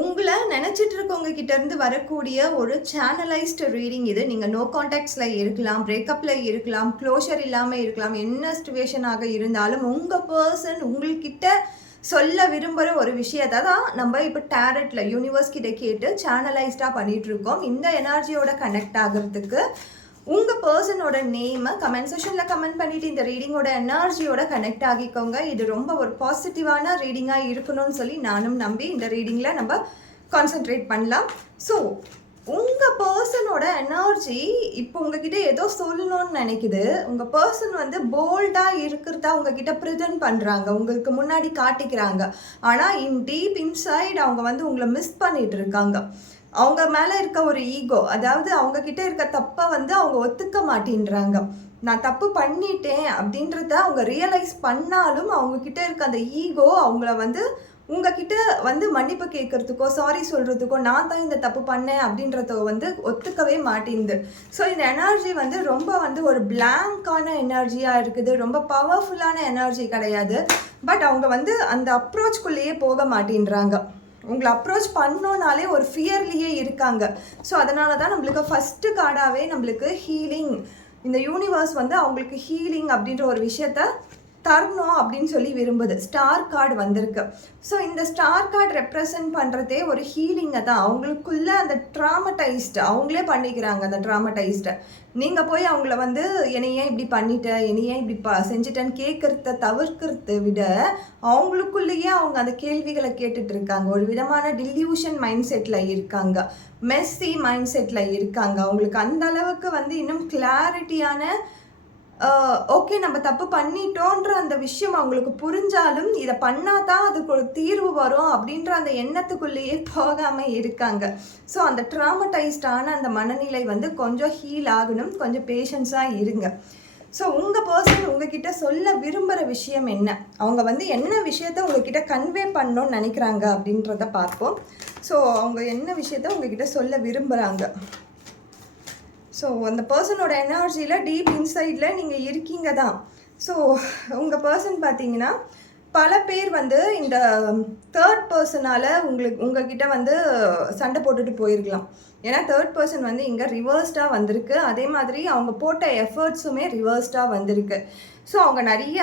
உங்களை நினச்சிட்டு இருக்கவங்க கிட்ட இருந்து வரக்கூடிய ஒரு சேனலைஸ்டு ரீடிங் இது. நீங்கள் நோ கான்டாக்ட்ஸில் இருக்கலாம், பிரேக்கப்பில் இருக்கலாம், க்ளோஷர் இல்லாமல் இருக்கலாம். என்ன சிச்சுவேஷனாக இருந்தாலும் உங்கள் பர்சன் உங்கள்கிட்ட சொல்ல விரும்புகிற ஒரு விஷயத்தை தான் நம்ம இப்போ டேரட்டில் யூனிவர்ஸ் கிட்ட கேட்டு சேனலைஸ்டாக பண்ணிகிட்ருக்கோம். இந்த எனர்ஜியோட கனெக்ட் ஆகிறதுக்கு உங்கள் பர்சனோட நேமை கமெண்ட் செஷனில் கமெண்ட் பண்ணிவிட்டு இந்த ரீடிங்கோட எனர்ஜியோட கனெக்ட் ஆகிக்கோங்க. இது ரொம்ப ஒரு பாசிட்டிவான ரீடிங்காக இருக்கணும்னு சொல்லி நானும் நம்பி இந்த ரீடிங்கில் நம்ம கான்சென்ட்ரேட் பண்ணலாம். ஸோ உங்கள் பர்சனோட எனர்ஜி இப்போ உங்ககிட்ட ஏதோ சொல்லணும்னு நினைக்குது. உங்கள் பர்சன் வந்து போல்டாக இருக்கிறதா உங்ககிட்ட ப்ரெசென்ட் பண்ணுறாங்க, உங்களுக்கு முன்னாடி காட்டிக்கிறாங்க. ஆனால் டீப் இன்சைட் அவங்க வந்து உங்களை மிஸ் பண்ணிட்டு இருக்காங்க. அவங்க மேலே இருக்க ஒரு ஈகோ, அதாவது அவங்கக்கிட்ட இருக்க தப்பை வந்து அவங்க ஒத்துக்க மாட்டேன்றாங்க. நான் தப்பு பண்ணிட்டேன் அப்படின்றத அவங்க ரியலைஸ் பண்ணாலும் அவங்கக்கிட்ட இருக்க அந்த ஈகோ அவங்கள வந்து உங்ககிட்ட வந்து மன்னிப்பு கேட்கறதுக்கோ சாரி சொல்கிறதுக்கோ நான் தான் இந்த தப்பு பண்ணேன் அப்படின்றத வந்து ஒத்துக்கவே மாட்டேங்குது. ஸோ இந்த எனர்ஜி வந்து ரொம்ப வந்து ஒரு பிளாங்கான எனர்ஜியாக இருக்குது. ரொம்ப பவர்ஃபுல்லான எனர்ஜி கிடையாது. பட் அவங்க வந்து அந்த அப்ரோச்குள்ளேயே போக மாட்டேன்றாங்க. உங்களை அப்ரோச் பண்ணோன்னாலே ஒரு ஃபியர்லேயே இருக்காங்க. ஸோ அதனால தான் நம்மளுக்கு ஃபஸ்ட்டு கார்டாகவே நம்மளுக்கு ஹீலிங், இந்த யூனிவர்ஸ் வந்து அவங்களுக்கு ஹீலிங் அப்படின்ற ஒரு விஷயத்த தரணும் அப்படின்னு சொல்லி விரும்புது. ஸ்டார் கார்டு வந்திருக்கு. ஸோ இந்த ஸ்டார் கார்டு ரெப்ரசன்ட் பண்ணுறதே ஒரு ஹீலிங்கை தான். அவங்களுக்குள்ள அந்த ட்ராமடைஸ்டு அவங்களே பண்ணிக்கிறாங்க. அந்த ட்ராமடைஸ்டை நீங்கள் போய் அவங்கள வந்து என்னை ஏன் இப்படி பண்ணிட்டேன், என்னை ஏன் இப்படி செஞ்சுட்டேன்னு கேட்குறத தவிர்க்கிறத விட அவங்களுக்குள்ளேயே அவங்க அந்த கேள்விகளை கேட்டுட்டு இருக்காங்க. ஒரு விதமான டில்யூஷன் மைண்ட் செட்டில் இருக்காங்க, மெஸ்ஸி மைண்ட் செட்டில் இருக்காங்க. அவங்களுக்கு அந்த அளவுக்கு வந்து இன்னும் கிளாரிட்டியான ஓகே நம்ம தப்பு பண்ணிட்டோன்ற அந்த விஷயம் அவங்களுக்கு புரிஞ்சாலும் இதை பண்ணாதான் அதுக்கு ஒரு தீர்வு வரும் அப்படின்ற அந்த எண்ணத்துக்குள்ளேயே போகாமல் இருக்காங்க. ஸோ அந்த ட்ராமடைஸ்டான அந்த மனநிலை வந்து கொஞ்சம் ஹீல் ஆகணும். கொஞ்சம் பேஷன்ஸாக இருங்க. ஸோ உங்கள் பர்சன் உங்ககிட்ட சொல்ல விரும்புகிற விஷயம் என்ன, அவங்க வந்து என்ன விஷயத்த உங்ககிட்ட கன்வே பண்ணணும்னு நினைக்கிறாங்க அப்படின்றத பார்ப்போம். ஸோ அவங்க என்ன விஷயத்த உங்ககிட்ட சொல்ல விரும்புகிறாங்க. ஸோ அந்த பர்சனோட எனர்ஜியில் டீப் இன்சைடில் நீங்கள் இருக்கீங்க தான். ஸோ உங்கள் பர்சன் பார்த்தீங்கன்னா பல பேர் வந்து இந்த தேர்ட் பர்சனால் உங்ககிட்ட வந்து சண்டை போட்டுட்டு போயிருக்கலாம். ஏன்னா தேர்ட் பர்சன் வந்து இங்கே ரிவர்ஸ்டாக வந்திருக்கு. அதே மாதிரி அவங்க போட்ட எஃபர்ட்ஸுமே ரிவர்ஸ்டாக வந்திருக்கு. ஸோ அவங்க நிறைய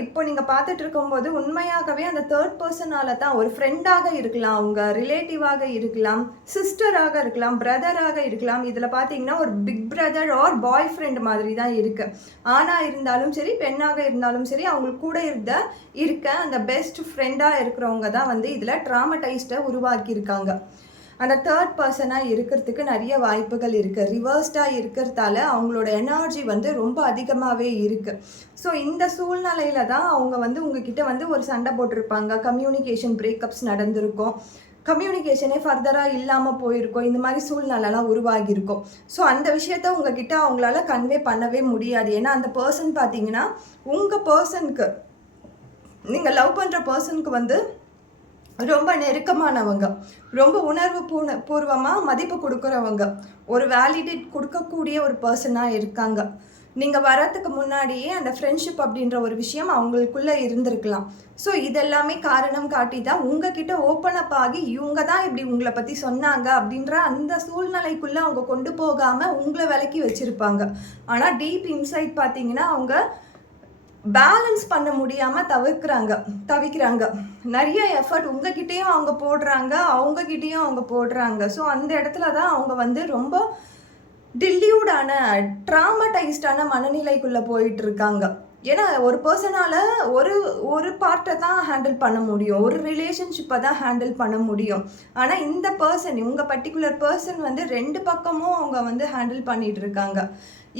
இப்போ நீங்கள் பார்த்துட்டு இருக்கும்போது உண்மையாகவே அந்த தேர்ட் பர்சனால் தான் ஒரு ஃப்ரெண்டாக இருக்கலாம், அவங்க ரிலேட்டிவாக இருக்கலாம், சிஸ்டராக இருக்கலாம், பிரதராக இருக்கலாம். இதில் பார்த்தீங்கன்னா ஒரு big brother or bye friend மாதிரி தான் இருக்குது. ஆணாக இருந்தாலும் சரி, பெண்ணாக இருந்தாலும் சரி, அவங்களுக்கு கூட இருக்க அந்த பெஸ்ட் ஃப்ரெண்டாக இருக்கிறவங்க தான் வந்து இதில் ட்ராமடைஸ்டை உருவாக்கியிருக்காங்க. அந்த தேர்ட் பர்சனாக இருக்கிறதுக்கு நிறைய வாய்ப்புகள் இருக்குது. ரிவர்ஸ்டாக இருக்கிறதால அவங்களோட எனர்ஜி வந்து ரொம்ப அதிகமாகவே இருக்குது. ஸோ இந்த சூழ்நிலையில் தான் அவங்க வந்து உங்ககிட்ட வந்து ஒரு சண்டை போட்டிருப்பாங்க, கம்யூனிகேஷன் பிரேக்கப்ஸ் நடந்திருக்கும், கம்யூனிகேஷனே ஃபர்தராக இல்லாமல் போயிருக்கோம், இந்த மாதிரி சூழ்நிலைலாம் உருவாகியிருக்கும். ஸோ அந்த விஷயத்த உங்ககிட்ட அவங்களால கன்வே பண்ணவே முடியாது. ஏன்னா அந்த பர்சன் பார்த்தீங்கன்னா உங்கள் பர்சனுக்கு, நீங்கள் லவ் பண்ணுற பர்சனுக்கு வந்து ரொம்ப நெருக்கமானவங்க, ரொம்ப உணர்வு பூர்வமாக மதிப்பு கொடுக்குறவங்க, ஒரு வேலிடேட் கொடுக்கக்கூடிய ஒரு பர்சனாக இருக்காங்க. நீங்கள் வரத்துக்கு முன்னாடியே அந்த ஃப்ரெண்ட்ஷிப் அப்படின்ற ஒரு விஷயம் அவங்களுக்குள்ளே இருந்திருக்கலாம். ஸோ இதெல்லாமே காரணம் காட்டி தான் உங்ககிட்ட ஓப்பன் அப் ஆகி இவங்க தான் இப்படி உங்களை பற்றி சொன்னாங்க அப்படின்ற அந்த சூழ்நிலைக்குள்ளே அவங்க கொண்டு போகாமல் உங்களை விலக்கி வச்சுருப்பாங்க. ஆனால் டீப் இன்சைட் பார்த்தீங்கன்னா அவங்க பேலன்ஸ் பண்ண முடியாமல் தவிக்கிறாங்க. நிறைய எஃபர்ட் உங்ககிட்டேயும் அவங்க போடுறாங்க, அவங்கக்கிட்டேயும் அவங்க போடுறாங்க. ஸோ அந்த இடத்துல தான் அவங்க வந்து ரொம்ப டில்யூடான ட்ராமடைஸ்டான மனநிலைக்குள்ளே போயிட்டு இருக்காங்க. ஏன்னா ஒரு பர்சனால் ஒரு பார்ட்டை தான் ஹேண்டில் பண்ண முடியும், ஒரு ரிலேஷன்ஷிப்பை தான் ஹேண்டில் பண்ண முடியும். ஆனால் இந்த பர்சன், உங்கள் பர்டிகுலர் பர்சன் வந்து ரெண்டு பக்கமும் அவங்க வந்து ஹேண்டில் பண்ணிகிட்டு இருக்காங்க.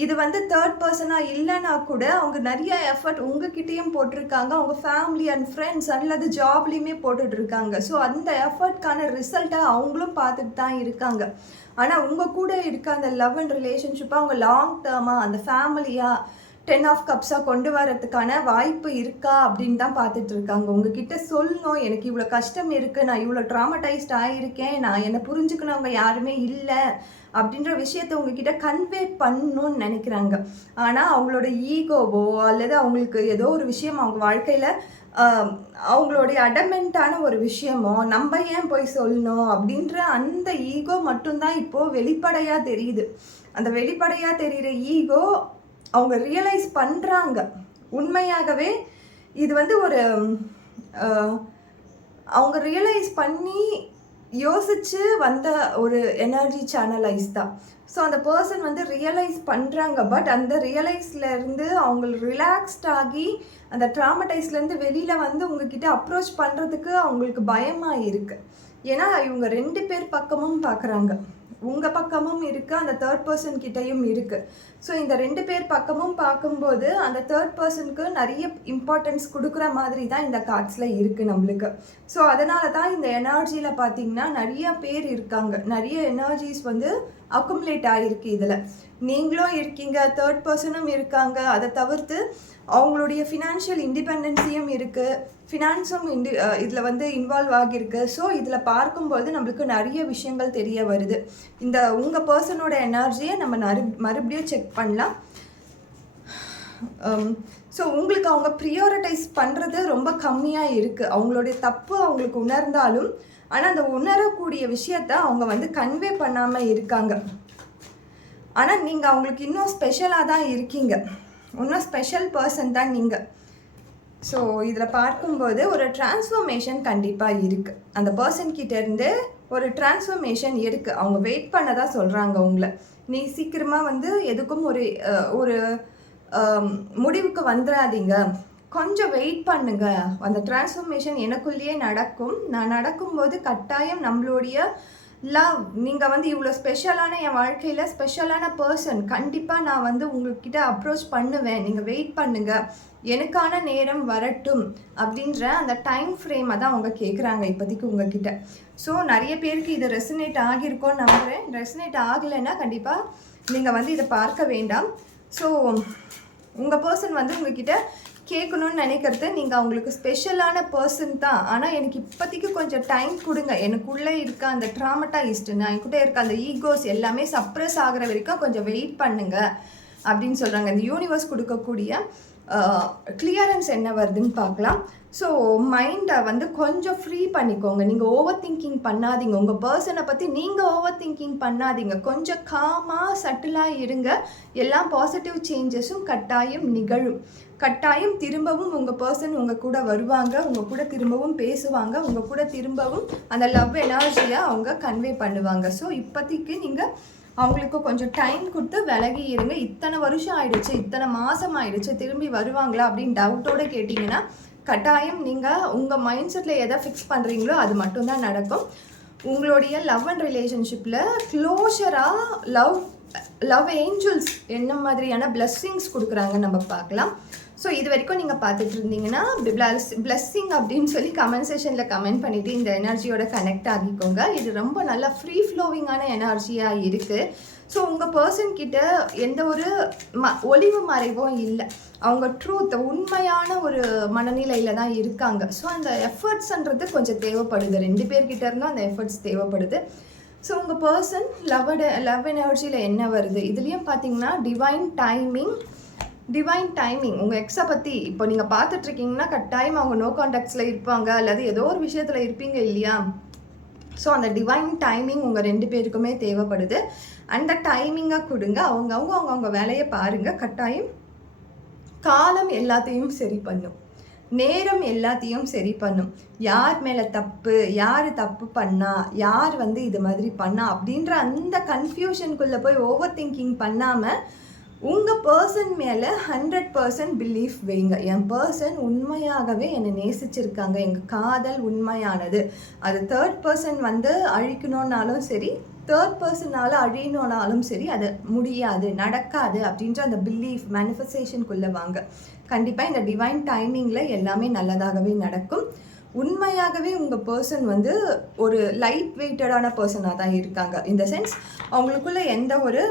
இது வந்து தேர்ட் பர்சனாக இல்லைன்னா கூட அவங்க நிறைய எஃபர்ட் உங்ககிட்டேயும் போட்டிருக்காங்க, அவங்க ஃபேமிலி அண்ட் ஃப்ரெண்ட்ஸ் அல்லது ஜாப்லேயுமே போட்டுட்ருக்காங்க. ஸோ அந்த எஃபர்ட்கான ரிசல்ட்டை அவங்களும் பார்த்துட்டு தான் இருக்காங்க. ஆனால் உங்கள் கூட இருக்க அந்த லவ் அண்ட் ரிலேஷன்ஷிப்பை அவங்க லாங் டேர்மாக அந்த ஃபேமிலியாக 10 ஆஃப் கப்ஸாக கொண்டு வரதுக்கான வாய்ப்பு இருக்கா அப்படின்னு தான் பார்த்துட்டு இருக்காங்க. உங்ககிட்ட சொல்லணும், எனக்கு இவ்வளோ கஷ்டம் இருக்குது, நான் இவ்வளோ ட்ராமடைஸ்ட் ஆகியிருக்கேன், நான் என்னை புரிஞ்சுக்கணவங்க யாருமே இல்லை அப்படின்ற விஷயத்தை உங்ககிட்ட கன்வே பண்ணணும்னு நினைக்கிறாங்க. ஆனால் அவங்களோட ஈகோவோ அல்லது அவங்களுக்கு ஏதோ ஒரு விஷயம் அவங்க வாழ்க்கையில் அவங்களுடைய அடமெண்ட்டான ஒரு விஷயமோ நம்ம ஏன் போய் சொல்லணும் அப்படின்ற அந்த ஈகோ மட்டும்தான் இப்போது வெளிப்படையாக தெரியுது. அந்த வெளிப்படையாக தெரிகிற ஈகோ அவங்க ரியலைஸ் பண்ணுறாங்க. உண்மையாகவே இது வந்து ஒரு அவங்க ரியலைஸ் பண்ணி யோசித்து வந்த ஒரு எனர்ஜி சேனலைஸ் தான். ஸோ அந்த பர்சன் வந்து ரியலைஸ் பண்ணுறாங்க. பட் அந்த ரியலைஸ்லேருந்து அவங்க ரிலாக்ஸ்ட் ஆகி அந்த ட்ராமடைஸ்லேருந்து வெளியில் வந்து உங்ககிட்ட அப்ரோச் பண்ணுறதுக்கு அவங்களுக்கு பயமாக இருக்குது. ஏன்னா இவங்க 2 பேர் பக்கமும் பார்க்குறாங்க. உங்கள் பக்கமும் இருக்குது, அந்த தேர்ட் பர்சன் கிட்டையும் இருக்குது. ஸோ இந்த 2 பேர் பக்கமும் பார்க்கும்போது அந்த தேர்ட் பர்சனுக்கு நிறைய இம்பார்ட்டன்ஸ் கொடுக்குற மாதிரி தான் இந்த கார்ட்ஸில் இருக்குது நம்மளுக்கு. ஸோ அதனால தான் இந்த எனர்ஜியில் பார்த்திங்கன்னா நிறைய பேர் இருக்காங்க. நிறைய எனர்ஜிஸ் வந்து அக்குமுலேட் ஆகிருக்கு. இதில் நீங்களும் இருக்கீங்க, தேர்ட் பர்சனும் இருக்காங்க. அதை தவிர்த்து அவங்களுடைய ஃபினான்ஷியல் இண்டிபெண்டன்ஸையும் இருக்குது, ஃபினான்ஸும் இதில் வந்து இன்வால்வ் ஆகியிருக்கு. ஸோ இதில் பார்க்கும்போது நம்மளுக்கு நிறைய விஷயங்கள் தெரிய வருது. இந்த உங்கள் பர்சனோட எனர்ஜியை நம்ம மறுபடியும் செக் பண்ணலாம். ஸோ உங்களுக்கு அவங்க ப்ரியாரிட்டைஸ் பண்ணுறது ரொம்ப கம்மியாக இருக்குது. அவங்களுடைய தப்பு அவங்களுக்கு உணர்ந்தாலும் ஆனால் அந்த உணரக்கூடிய விஷயத்த அவங்க வந்து கன்வே பண்ணாமல் இருக்காங்க. ஆனால் நீங்கள் அவங்களுக்கு இன்னும் ஸ்பெஷலாக தான் இருக்கீங்க. இன்னும் ஸ்பெஷல் பர்சன் தான் நீங்கள். ஸோ இதில் பார்க்கும்போது ஒரு டிரான்ஸ்ஃபர்மேஷன் கண்டிப்பாக இருக்குது. அந்த பர்சன்கிட்டேருந்து ஒரு டிரான்ஸ்ஃபர்மேஷன் இருக்குது. அவங்க வெயிட் பண்ண தான் சொல்கிறாங்க உங்களை. நீ சீக்கிரமாக வந்து எதுக்கும் ஒரு முடிவுக்கு வந்துடாதீங்க, கொஞ்சம் வெயிட் பண்ணுங்க, அந்த டிரான்ஸ்ஃபர்மேஷன் எனக்குள்ளேயே நடக்கும். நான் நடக்கும்போது கட்டாயம் நம்மளுடைய லவ், நீங்கள் வந்து இவ்வளோ ஸ்பெஷலான என் வாழ்க்கையில் ஸ்பெஷலான பர்சன், கண்டிப்பாக நான் வந்து உங்கள்கிட்ட அப்ரோச் பண்ணுவேன், நீங்கள் வெயிட் பண்ணுங்கள், எனக்கான நேரம் வரட்டும் அப்படின்ற அந்த டைம் ஃப்ரேமை தான் அவங்க கேட்குறாங்க இப்போதைக்கு உங்ககிட்ட. ஸோ நிறைய பேருக்கு இது ரெசனேட் ஆகியிருக்கோன்னு நம்புகிறேன். ரெசனேட் ஆகலைன்னா கண்டிப்பாக நீங்கள் வந்து இதை பார்க்க வேண்டாம். ஸோ உங்கள் பர்சன் வந்து உங்ககிட்ட கேட்கணும்னு நினைக்கிறது, நீங்கள் அவங்களுக்கு ஸ்பெஷலான பர்சன் தான், ஆனால் எனக்கு இப்போதைக்கு கொஞ்சம் டைம் கொடுங்க, எனக்குள்ளே இருக்க அந்த ட்ராமடைஸ்டு, நான் என்கிட்ட இருக்க அந்த ஈகோஸ் எல்லாமே சப்ரஸ் ஆகிற வரைக்கும் கொஞ்சம் வெயிட் பண்ணுங்க அப்படின்னு சொல்கிறாங்க. இந்த யூனிவர்ஸ் கொடுக்கக்கூடிய கிளியரன்ஸ் என்ன வருதுன்னு பார்க்கலாம். ஸோ மைண்டை வந்து கொஞ்சம் ஃப்ரீ பண்ணிக்கோங்க. நீங்கள் ஓவர் திங்கிங் பண்ணாதீங்க. உங்கள் பர்சனை பற்றி நீங்கள் ஓவர் திங்கிங் பண்ணாதீங்க. கொஞ்சம் காமாக சட்டிலாக இருங்க. எல்லா பாசிட்டிவ் சேஞ்சஸும் கட்டாயம் நிகழும். கட்டாயம் திரும்பவும் உங்கள் பர்சன் உங்கள் கூட வருவாங்க, உங்கள் கூட திரும்பவும் பேசுவாங்க, உங்கள் கூட திரும்பவும் அந்த லவ் எனர்ஜியை அவங்க கன்வே பண்ணுவாங்க. ஸோ இப்போதைக்கு நீங்கள் அவங்களுக்கு கொஞ்சம் டைம் கொடுத்து விலகி இருங்க. இத்தனை வருஷம் ஆயிடுச்சு, இத்தனை மாதம் ஆயிடுச்சு, திரும்பி வருவாங்களா அப்படின்னு டவுட்டோடு கேட்டிங்கன்னா கட்டாயம் நீங்கள் உங்கள் மைண்ட் செட்டில் எதை ஃபிக்ஸ் பண்ணுறீங்களோ அது மட்டும்தான் நடக்கும். உங்களுடைய லவ் அண்ட் ரிலேஷன்ஷிப்பில் க்ளோஷராக லவ் ஏஞ்சல்ஸ் என்ன மாதிரியான பிளெஸ்ஸிங்ஸ் கொடுக்குறாங்க நம்ம பார்க்கலாம். ஸோ இது வரைக்கும் நீங்கள் பார்த்துட்டு இருந்தீங்கன்னா பிளெஸ்ஸிங் அப்படின்னு சொல்லி கமெண்ட் செஷனில் கமெண்ட் பண்ணிவிட்டு இந்த எனர்ஜியோட கனெக்ட் ஆகிக்கோங்க. இது ரொம்ப நல்லா ஃப்ரீ ஃப்ளோவிங்கான எனர்ஜியாக இருக்குது. ஸோ உங்கள் பர்சன்கிட்ட எந்த ஒரு ஒளிவு மறைவும் இல்லை. அவங்க ட்ரூத் உண்மையான ஒரு மனநிலையில் தான் இருக்காங்க. ஸோ அந்த எஃபர்ட்ஸ்ன்றது கொஞ்சம் தேவைப்படுது. 2 பேர்கிட்ட இருந்தும் அந்த எஃபர்ட்ஸ் தேவைப்படுது. ஸோ உங்கள் பர்சன் லவ் எனர்ஜியில் என்ன வருது இதுலேயும் பார்த்தீங்கன்னா டிவைன் டைமிங். உங்கள் எக்ஸை பற்றி இப்போ நீங்கள் பார்த்துட்ருக்கீங்கன்னா கட்டாயம் அவங்க நோ கான்டாக்ட்ஸில் இருப்பாங்க, அல்லது ஏதோ ஒரு விஷயத்தில் இருப்பீங்க இல்லையா. ஸோ அந்த டிவைன் டைமிங் உங்கள் 2 பேருக்குமே தேவைப்படுது. அந்த டைமிங்கை கொடுங்க. அவங்க வேலையை பாருங்கள். கட்டாயம் காலம் எல்லாத்தையும் சரி பண்ணும், நேரம் எல்லாத்தையும் சரி பண்ணும். யார் மேலே தப்பு, யார் தப்பு பண்ணா, யார் வந்து இது மாதிரி பண்ணா அப்படின்ற அந்த கன்ஃபியூஷனுக்குள்ளே போய் ஓவர் திங்கிங் பண்ணாமல் உங்கள் பர்சன் மேலே 100% பிலீஃப் வைங்க. என் பர்சன் உண்மையாகவே என்னை நேசிச்சிருக்காங்க, எங்கள் காதல் உண்மையானது. அது தேர்ட் பர்சன் வந்து அழிக்கணுன்னாலும் சரி, தேர்ட் பர்சனால் அழியணுன்னாலும் சரி, அது முடியாது, நடக்காது அப்படின்ற அந்த பிலீஃப் மேனிஃபெஸ்டேஷனுக்குள்ளே வாங்க. கண்டிப்பாக இந்த டிவைன் டைமிங்கில் எல்லாமே நல்லதாகவே நடக்கும். உண்மையாகவே உங்கள் பர்சன் வந்து ஒரு லைட் வெயிட்டடான பர்சனாக தான் இருக்காங்க. இந்த சென்ஸ் அவங்களுக்குள்ள எந்த ஒரு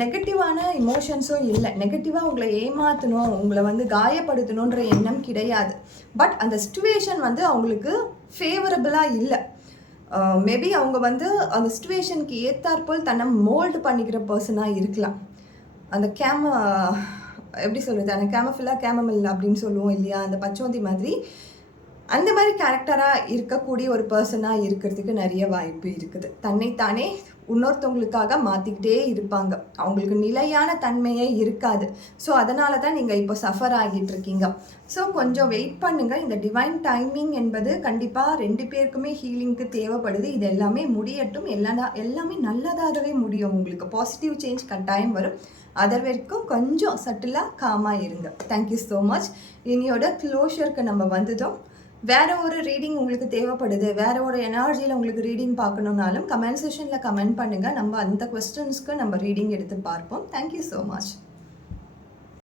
நெகட்டிவான இமோஷன்ஸும் இல்லை. நெகட்டிவாக உங்களை ஏமாற்றணும், உங்களை வந்து காயப்படுத்தணுன்ற எண்ணம் கிடையாது. பட் அந்த சிச்சுவேஷன் வந்து அவங்களுக்கு ஃபேவரபுளாக இல்லை. மேபி அவங்க வந்து அந்த சிச்சுவேஷனுக்கு ஏற்றாற்போல் தன்னை மோல்டு பண்ணிக்கிற பர்சனாக இருக்கலாம். அந்த எப்படி சொல்கிறது, அந்த கேமஃபில்லா கேமமில் அப்படின்னு சொல்லுவோம் இல்லையா, அந்த பச்சோந்தி மாதிரி அந்த மாதிரி கேரக்டராக இருக்கக்கூடிய ஒரு பர்சனாக இருக்கிறதுக்கு நிறைய வாய்ப்பு இருக்குது. தன்னைத்தானே இன்னொருத்தவங்களுக்காக மாற்றிக்கிட்டே இருப்பாங்க. அவங்களுக்கு நிலையான தன்மையே இருக்காது. ஸோ அதனால தான் நீங்கள் இப்போ சஃபர் ஆகிட்டு இருக்கீங்க. ஸோ கொஞ்சம் வெயிட் பண்ணுங்கள். இந்த டிவைன் டைமிங் என்பது கண்டிப்பாக 2 பேருக்குமே ஹீலிங்க்கு தேவைப்படுது. இது எல்லாமே முடியட்டும். எல்லாமே நல்லதாகவே முடியும். உங்களுக்கு பாசிட்டிவ் சேஞ்ச் கட்டாயம் வரும். அதர் வரைக்கும் கொஞ்சம் சட்டிலாக காமாக இருங்க. Thank you so much. இனியோட க்ளோஷருக்கு நம்ம வந்துட்டோம். வேறு ஒரு ரீடிங் உங்களுக்கு தேவைப்படுது, வேறு ஒரு எனர்ஜியில் உங்களுக்கு ரீடிங் பார்க்கணுன்னாலும் கமெண்ட் செஷனில் கமெண்ட் பண்ணுங்கள். நம்ம அந்த கொஸ்டின்ஸ்க்கு நம்ம ரீடிங் எடுத்து பார்ப்போம். Thank you so much.